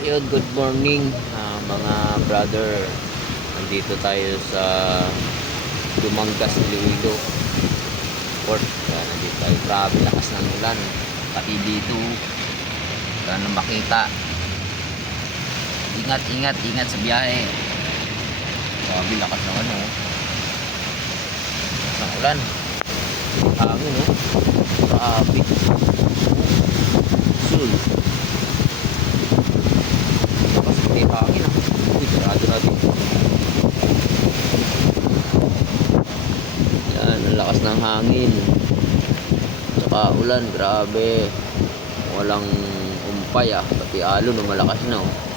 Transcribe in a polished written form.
Ayun, good morning mga brother. Nandito tayo sa Dumangas, Iloilo Port. Nandito tayo. Grabe lakas ng ulan. Pati dito, wala nang makita. Ingat, ingat, ingat sa biyahe. Grabe lakas ng ano. Lakas ng ulan. Hangin, no? Grabe. Sul. May hangin ah. Uy, sarado natin. Yan, ang lakas ng hangin. Tsaka ulan, grabe. Walang umpay ah. Pati alon, malakas na oh.